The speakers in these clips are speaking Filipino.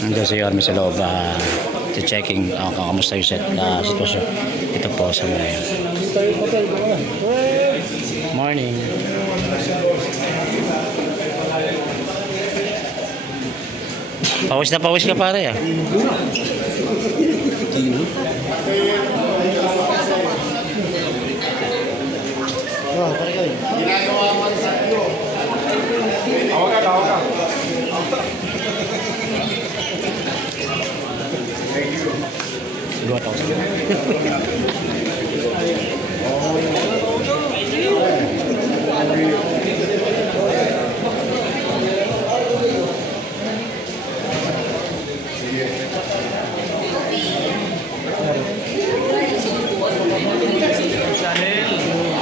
Nandiyan si Yorme sa loob, checking kamusta yung sitwasyon. Ito po sa ngayon. Morning. Pawis na pawis ka pare ah. Oh, pare ka. Ginagawa mo sa iyo. Hawakan, hawakan. Dua tahun.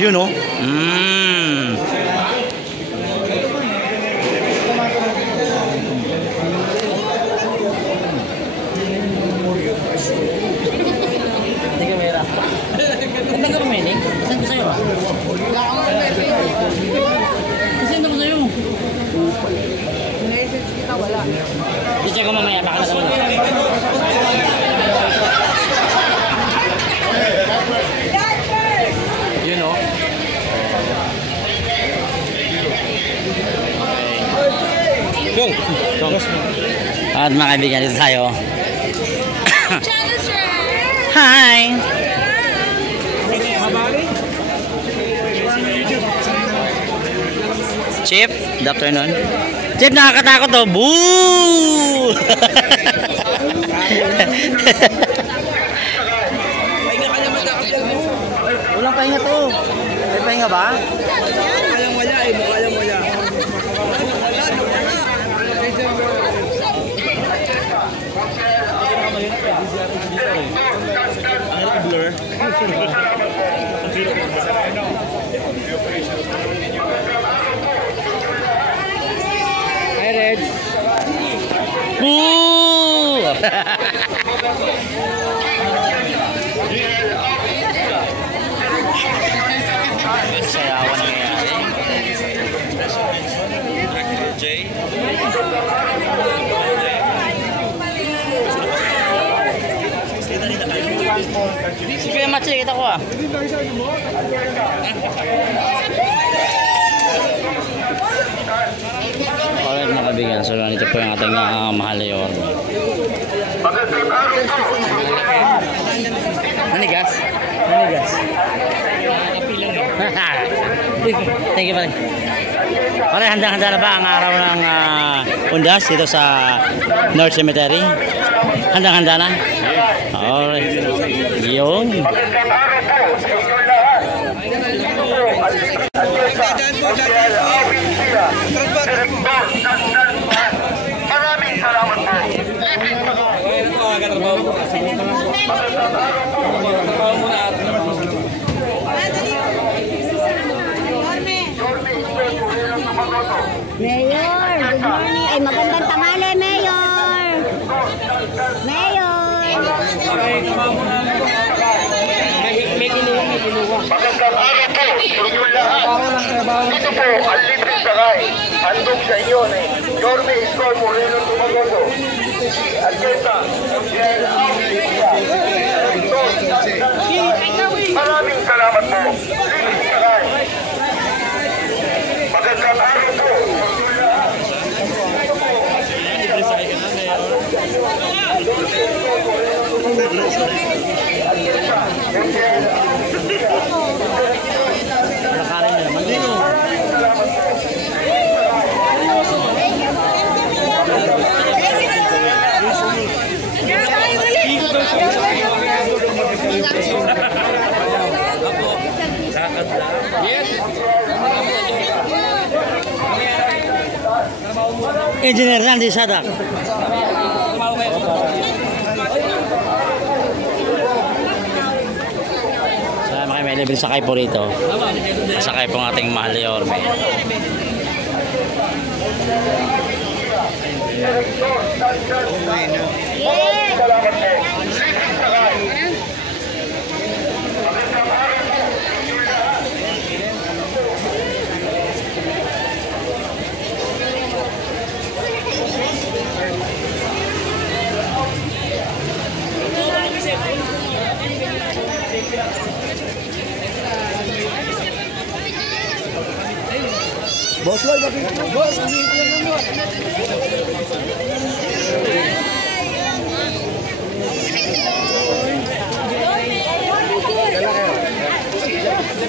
You know? Ganda ka ruminig? Saan ko sa'yo? Wala akong ruminig. Kasi ko sa'yo. Naisip kita wala. I-check ko mamaya. Baka nasa wala. You know? Go! At mga kaibigan, dito tayo. Hi! Chip, good afternoon. Chip, nakakatakot to. Boo! Pahinga ka naman takot yan. Walang pahinga to. May pahinga ba? Kayang wala eh. Kayang wala. Blur. Hi, Red. Boo! Sayawan nangyayari. Director J. Si Kuya Matsi, kita ko ah. Alright mga kaibigan, so ito po yung ating mahal na Yorme. Nanigas? Nanigas? Thank you pare. Pare, handa-handa na ba ang araw ng undas dito sa North Cemetery? Handa-handa na? Alright. Yun. Maraming salamat po. Mayor, good morning. Ay, magandang tanghali, Mayor. Mayor. May kinuha. Magandang araw po sa inyo lahat. Ito po ang libreng sakay. Handog sa inyo ni Yorme Iskor Moreno Tumagoso. Si Algeta Miguel Aulia. Maraming salamat po. Libreng sakay. Magandang araw po sa inyo lahat. Ito po libreng sakay ka na, Mayor. Nakarin na naman. Dino. Yes. Engineer Randy Sadak. Salamat kayo, may level sakay po rito. Sakay po ang ating mahal na Yorme. Yes.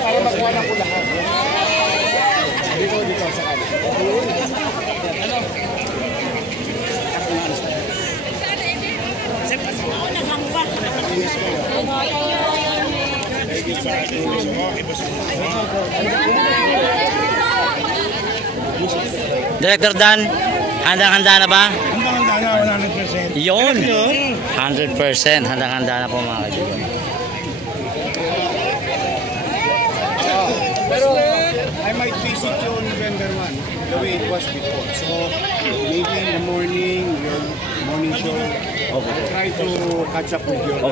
Para makuha na ko lahat. Dito sa kanan. Director Dan, handang-handa na ba? Handa na, 100%. Yun. 100%. Handang-handa na po mga kaibigan. Pero I might visit you on November 1, the way it was before. So maybe in the morning, your morning show, try to catch up with your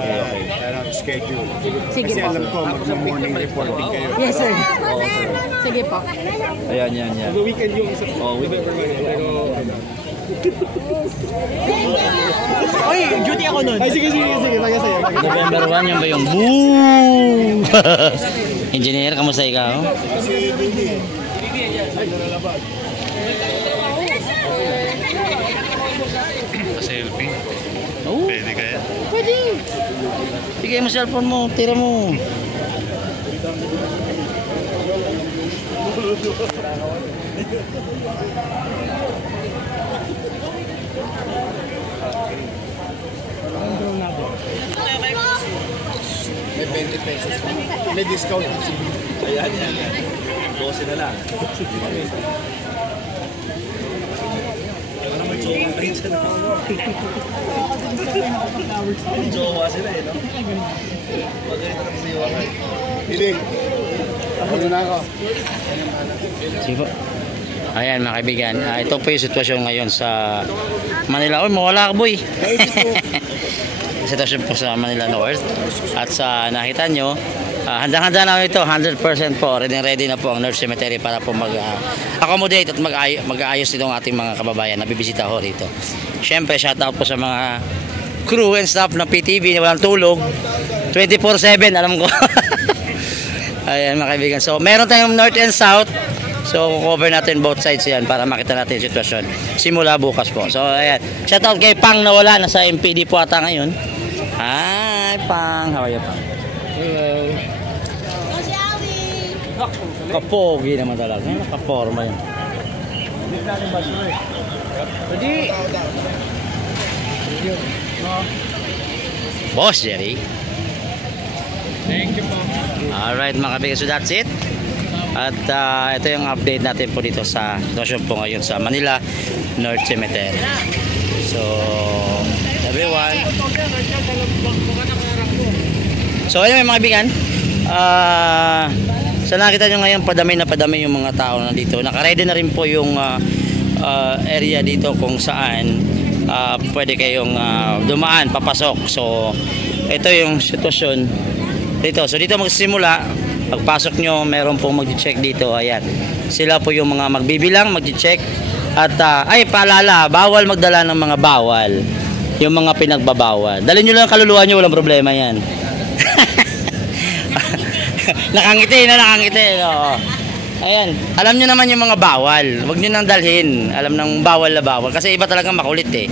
schedule. Sige Kasi po. alam ko, mag-morning reporting kayo. Yes, sir. Sige po. Ayan, yan. The weekend yung isa. November 1, pero... Oy, duty ako nun. Ay, sige. Taga sa'yo. November 1, yun ba yung boo? Engineer, kamusta ikaw? Kasi hindi. Selfie? Oh, Pwede kaya? pwede. Bigay mo cellphone mo, tira mo. May 20 pesos. May discount. Ayan. 12 na lang. Jowa sila eh, no? Magalit na kasi yung Hindi. Ano na ako? Sige po. Ayan mga kaibigan, ito po yung sitwasyon ngayon sa Manila. Uy, mawala ka boy. Sitwasyon po sa Manila North. At sa nakita nyo, handang-handa na ito, 100% po. Ready na po ang North Cemetery para po mag-accommodate at mag-aayos itong ating mga kababayan na bibisita ho rito. Siyempre, shoutout po sa mga crew and staff ng PTV na walang tulog. 24/7, alam ko. Ayan mga kaibigan. So, meron tayong North and South. So, cover natin both sides yan para makita natin yung sitwasyon. Simula bukas po. So, ayan. Shoutout kay Pang na wala. Nasa MPD po ata ngayon. Hi, Pang. How are you, Pang? Hello. Kapogi naman talaga. Nakaporma yan. Pwede. Boss, Jerry. Thank you po. Alright mga kaibigan. So, that's it. At ito yung update natin po dito sa sitwasyon po ngayon sa Manila North Cemetery. So, everyone. So, ayun mga kaibigan. Sa nakita nyo ngayon, padami na padami yung mga tao na dito. Nakaready na rin po yung area dito kung saan pwede kayong dumaan, papasok. So, ito yung sitwasyon dito. So, dito magsisimula. Pagpasok nyo, meron pong mag-check dito. Ayan. Sila po yung mga magbibilang, mag-check. At, ay, paalala, bawal magdala ng mga bawal. Yung mga pinagbabawal. Dalhin nyo lang ang kaluluwa nyo, walang problema yan. Nakangiti. Oo. Ayan. Alam nyo naman yung mga bawal. Huwag nyo nang dalhin. Alam ng bawal na bawal. Kasi iba talagang makulit eh.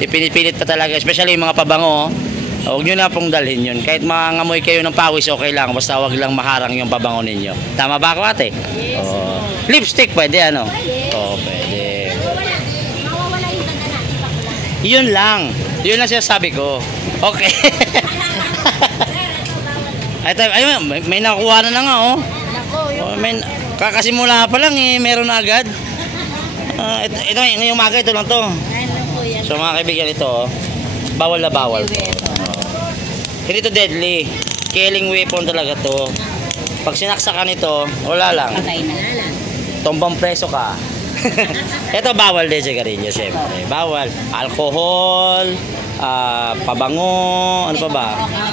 Ipinipilit pa talaga. Especially yung mga pabango. Huwag nyo na pong dalhin yun. Kahit mangamoy kayo ng pawis, okay lang. Basta huwag lang maharang yung pabango ninyo. Tama ba ako ate? Yes. Oh. Lipstick pwede ano? Oo, pwede. Mawawala yung tanda na. Yun lang. Yun lang sinasabi ko. Okay. Ayun, may nakuha na nga oh. Kakasimula pa lang eh. Meron na agad. Ito ngayong umaga, ito lang to. So mga kaibigan, ito oh. Bawal na bawal to. Hindi to deadly. Killing weapon talaga to. Pag sinaksakan ito, wala lang. Patay na lang. Tombang preso ka. Ito bawal din sigarilyo, syempre. Bawal. Alcohol, pabango, ano pa ba?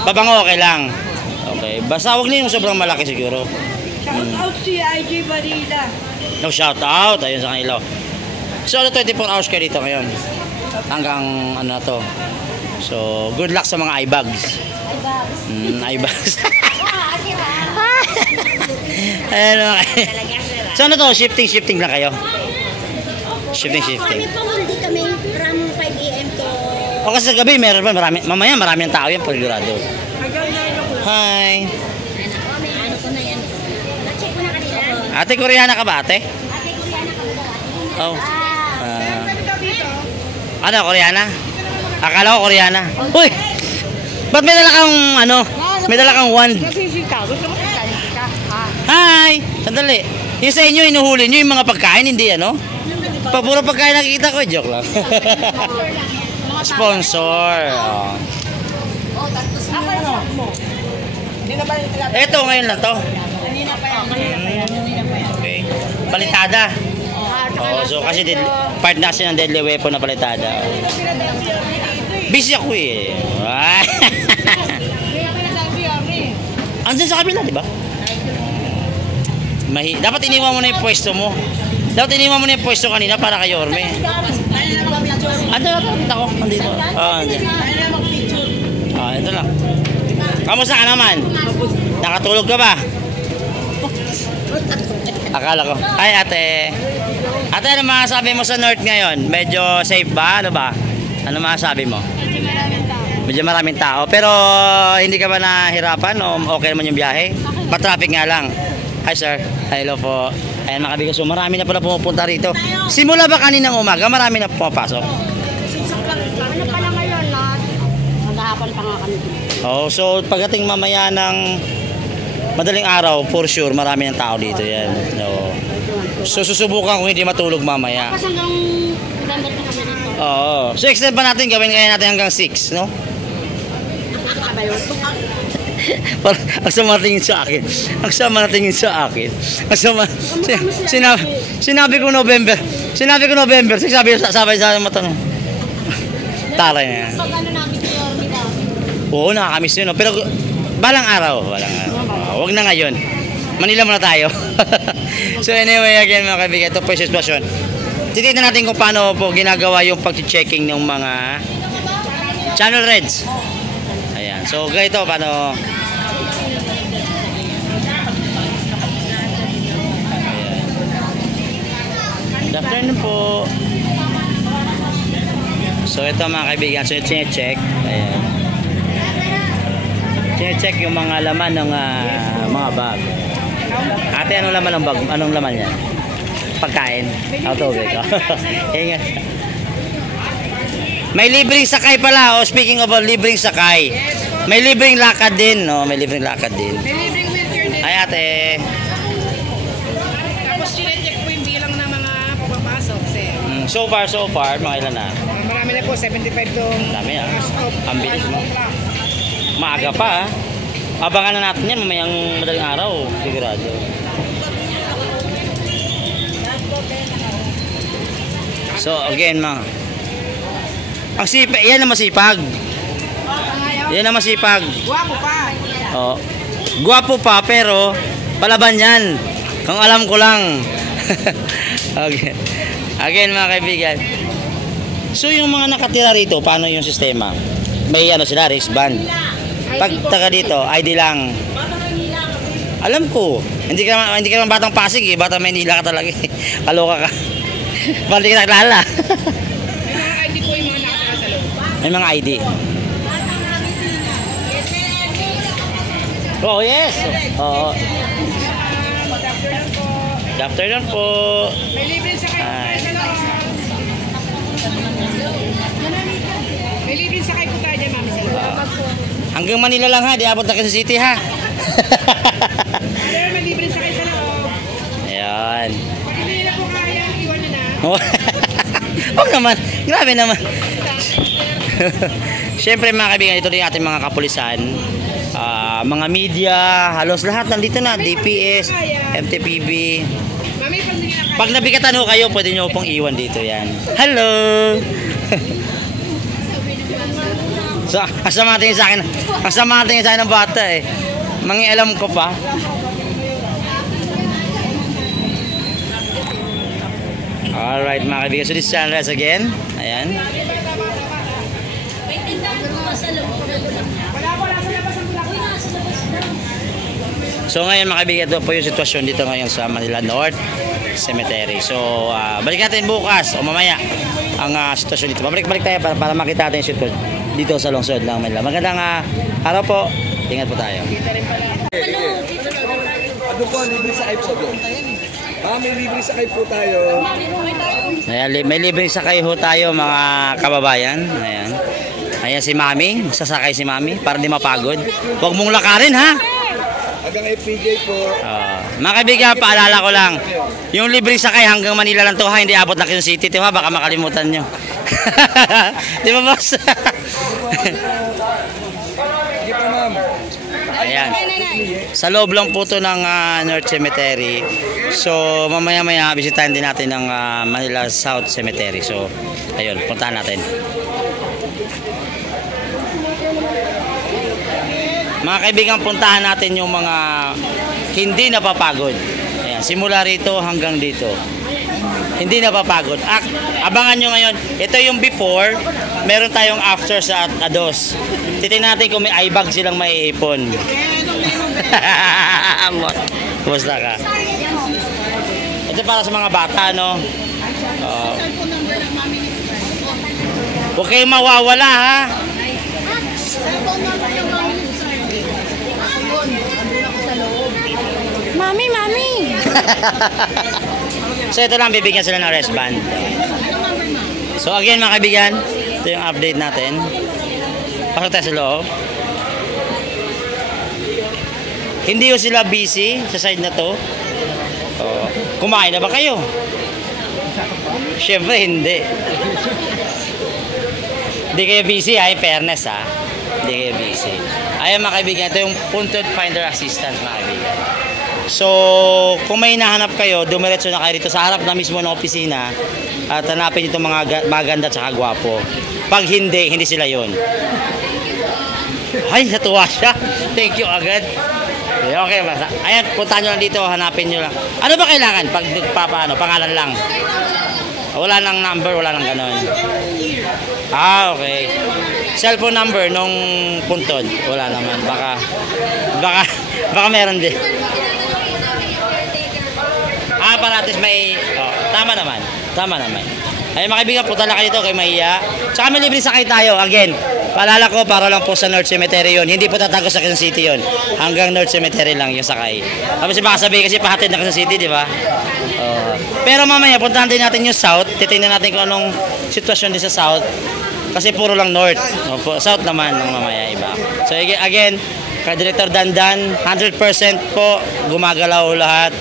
Pabango okay lang. Okay. Basta huwag niyo yung sobrang malaki siguro. Shout out si IJ Barila. No shout out. Ayun sa kanila. So, 24 hours kayo dito ngayon. Hanggang ano na to. So, good luck sa mga eye bags. Eye bags. Ayan okay. So ano to? Shifting lang kayo? Shifting. Kami po, hindi kami from 5 a.m. to... O kasi sa gabi, meron pa, mamaya marami ng tao yan, pagigurado. Hi. Ano ko na yan? Na-check ko na kanila. Ate, Koreana ka ba, ate? Ate, Koreana ka ba? Oh. Ano, Koreana? Akala ko Koreana. Uy! Ba't may dala kang, ano? May dala kang wand? Nasisita. Gusto mo kakain ka? Hi! Sandali. Yung sa inyo, inuhuli nyo yung mga pagkain, hindi ano? Pag puro pagkain nakikita ko, joke lang. Sponsor. Oh. Ito, ngayon lang to. Okay. Palitada. Oh, so kasi part na kasi ng deadly weapon na palitada. Busy ako eh. Andyan sa kabila, di ba? Dapat iniwan mo na yung pwesto mo. Dapat iniwan mo na yung pwesto kanina para kay Orme. Andyan ako. Andito. Andyan. Ito lang. Kamusta ka naman? Nakatulog ka ba? Akala ko. Ay, ate. Ate, ano masasabi mo sa North ngayon? Medyo safe ba? Ano ba? Ano masasabi mo? Medyo maraming tao. Pero hindi ka ba nahirapan o okay naman yung biyahe? Pa-traffic nga lang. Hi sir. Hello po. Ayan mga kaibigan. So marami na pala pumupunta rito. Simula ba kaninang umaga? Marami na pumapasok. Ano pala ngayon, maghahapon pa nga kami. Oh, so pagdating mamaya ng madaling araw, for sure marami ng tao dito yan. So susubukan kung hindi matulog mamaya. Tapos hanggang November pa kami dito. Oo. So extend pa natin, gawin kaya natin hanggang 6, no? Ang sama tingin sa akin. Ang sama na tingin sa akin. Ang sama. Sinabi ko November. Sinabi ko November. Sabi sa mata no. Taray na yan. Pag ano namin si Yormi daw. Oo, nakakamiss yun. No? Pero balang araw. Huwag na ngayon. Manila muna tayo. So anyway, again mga kaibigan, ito po yung sitwasyon. Titignan natin kung paano po ginagawa yung pag-checking ng mga channel reds. Ayan. So ganito, paano... Good afternoon po. So ito mga kaibigan, so check. Ayan. Check yung mga laman ng mga bag. Ate, anong laman ng bag? Anong laman yan? Pagkain. Tubig. Ingat. May libreng sakay pala. Speaking of libreng sakay. May libreng lakad din. May libreng lakad din. May libreng wheelchair din. Ay ate. Tapos sinecheck po yung bilang ng mga pumapasok, sir. So far, mga ilan na? Marami na po, 75 tong... Dami Ang bilis mo. Maaga pa Abangan na natin yan mamayang madaling araw. Sigurado. So again mga yan ang masipag. Yan ang masipag. Guwapo pa. Guwapo pa pero palaban yan. Kung alam ko lang. Okay. Again mga kaibigan. So yung mga nakatira rito, paano yung sistema? May sila, wristband. Pag taga dito, ID lang. Alam ko, hindi ka naman batang Pasig eh, batang Maynila ka talaga eh. Kaloka ka. Balik ka nakilala. May mga ID po yung mga nakatira sa loob. May mga ID. Oh yes. Oo. Good afternoon po. May libreng sakay po tayo sa loob. May libreng sakay po tayo dyan, mami, sa loob. Hanggang Manila lang ha, di abot na Quezon City ha. May libreng sakay sa loob. Ayan. Pag hindi na po kaya, iwan nyo na. Oh naman, grabe naman. Siyempre mga kaibigan, ito rin ating mga kapulisan, mga media, halos lahat nandito na, DPS, MTPB. Mami, pag hindi na kaya. Pag nabigatan ho kayo, pwede nyo pong iwan dito yan. Hello! So, ang sama tingin sa akin ng bata eh. Mangialam ko pa. Alright mga kaibigan, so this channel is again. Ayan. So ngayon mga kaibigan, ito po yung sitwasyon dito ngayon sa Manila North. Cemetery. So, balik natin bukas o mamaya ang sitwasyon dito. Babalik-balik tayo para makita natin yung sitwasyon dito sa lungsod ng Manila. Magandang araw po. Ingat po tayo. Ano po, libre sa kayo po doon? May libre sa kayo po tayo. Ayan, may libreng sakay ho tayo mga kababayan. Ayan. Ayan si Mami. Sasakay si Mami para di mapagod. Huwag mong lakarin ha. Hanggang FPJ po. Mga kaibigan, paalala ko lang. Yung libreng sakay hanggang Manila lang to ha. Hindi abot na Quezon City. Diba? Baka makalimutan nyo. Di ba boss? Sige po ma'am. Ayan. Sa loob lang po to ng North Cemetery. So mamaya-maya bisitahin din natin ng Manila South Cemetery. So ayun, puntahan natin. Mga kaibigan, puntahan natin yung mga hindi napapagod. Ayan, simula rito hanggang dito. Hindi napapagod. Abangan nyo ngayon. Ito yung before, meron tayong after sa Ados. Titingnan natin kung may eye bag silang maiipon. Kumusta ka? Ito para sa mga bata, no? Huwag kayong mawawala, ha? Mami! So ito lang, bibigyan sila ng wristband. So again mga kaibigan, ito yung update natin. Pasok tayo sa loob. Hindi yung sila busy sa side na to. Kumain na ba kayo? Siyempre hindi. Hindi kayo busy ha, in fairness ha. Hindi kayo busy. Ayan mga kaibigan, ito yung Puntod Finder Assistance mga kaibigan. So, kung may hinahanap kayo, dumiretso na kayo dito sa harap na mismo ng opisina at hanapin itong mga maganda at saka gwapo. Pag hindi, hindi sila yon. Ay, natuwa siya. Thank you agad. Okay, basta. Ayan, punta nyo lang dito, hanapin nyo lang. Ano ba kailangan? Pag pangalan lang. Wala nang number, wala nang ganon. Okay. Cellphone number nung Puntod, wala naman. Baka meron din. Para at least may tama naman. Ay mga kaibigan, punta lang kayo dito kay Mahiya. Tsaka may libre sakay tayo. Again, paalala ko para lang po sa North Cemetery yon. Hindi po tatago sa Quezon City yon. Hanggang North Cemetery lang yung sakay. Tapos baka sabihin kasi pahatid na Quezon City, di ba? Pero mamaya puntahan din natin yung South. Titingnan natin kung anong sitwasyon din sa South. Kasi puro lang North. South naman ng mamaya iba. So again, kay Director Dandan, 100% po gumagalaw lahat.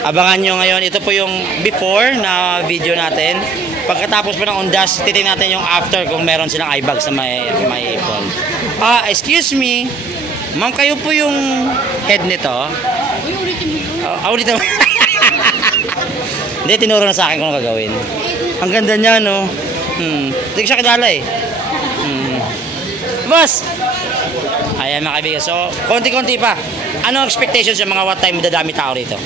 Abangan nyo ngayon, ito po yung before na video natin. Pagkatapos po ng undas, titingnan natin yung after kung meron silang eye bags na may ipon. Excuse me, ma'am, kayo po yung head nito? Ulitin mo. Hindi, tinuro na sa akin kung ano gagawin. Ang ganda niya, no? Hindi ko siya kilala eh. Boss! Ayan mga kaibigan. So, konti-konti pa. Ano expectations sa mga what time dadami tao rito?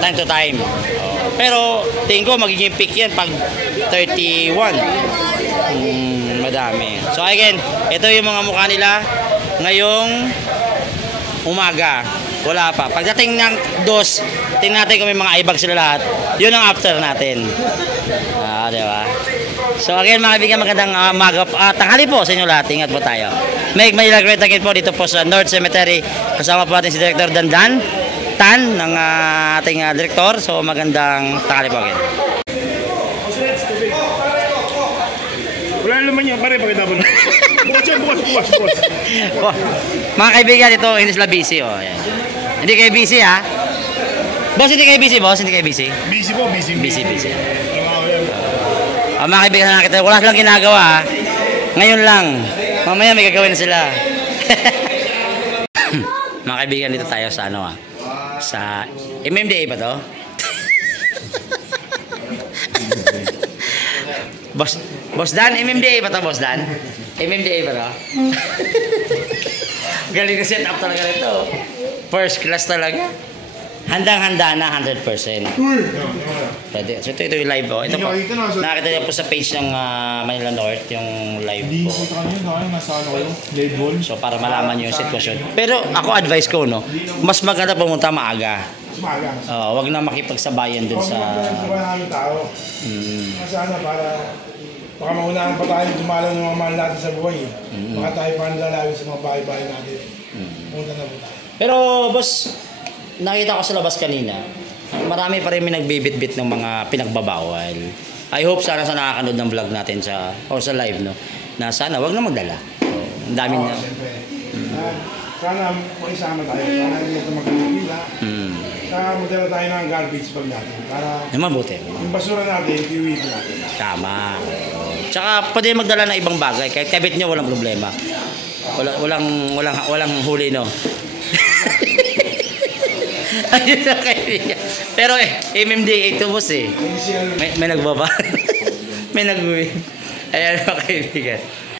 Time to time. Pero tingin ko magiging peak yan pag 31. Madami. So again, ito yung mga mukha nila ngayong umaga. Wala pa. Pagdating ng 2, tingnan natin kung may mga ibag sila lahat. Yun ang after natin. Diba? So again mga kaibigan, magandang tanghali po sa inyo lahat. Ingat po tayo. Make Manila Great Again po dito po sa North Cemetery. Kasama po natin si Director Dandan Tan ng ating direktor. So magandang tanghali po again. Wala naman yan, pare, pakita mo na. Bukas. Mga kaibigan, ito hindi sila busy. Ayan. Hindi kayo busy ha? Boss, hindi kayo busy, boss? Hindi kayo busy? Busy po, busy. Mga kaibigan na nakita, wala silang ginagawa ha? Ngayon lang. Mamaya may gagawin na sila. Mga kaibigan, dito tayo sa sa MMDA ba to? Boss Dan, MMDA ba to, Boss Dan? MMDA ba to? Galing na set up talaga nito. First class talaga. Handang-handa na 100%. Pwede. So ito yung live po. Ito po. Hindi nakita na. Nakita niyo po sa page ng Manila North yung live Hindi po. ko sa kanya, dahil nasa ano kayo, lead ball. So para malaman niyo yung sitwasyon. Pero ako advice ko, no, mas maganda pumunta maaga. Sumaga. Wag na makipagsabayan dun sa... namin tao. Sana para baka maunahan pa tayo dumalaw ng mga mahal natin sa buhay. Baka tayo pa nalalawin sa mga bahay-bahay natin. Punta na po tayo. Pero boss, nakita ko sa labas kanina, marami pa rin may nagbibit-bit ng mga pinagbabawal. I hope sana sa nakakanood ng vlog natin sa live, no, na sana wag na magdala. So, ang dami na. Siyempre. Sana makisama tayo. Sana hindi ito magkakapila. Saka magdala tayo ng garbage bag natin. Para Mabuti. yung basura natin, iuwi ko natin. Tama. Tsaka pwede magdala ng ibang bagay. Kahit kabit nyo, walang problema. Walang huli, no. Ayun na kaibigan. Pero MMDA ito boss eh. May nagbaba. May nag-uwi. Ayan mga kaibigan.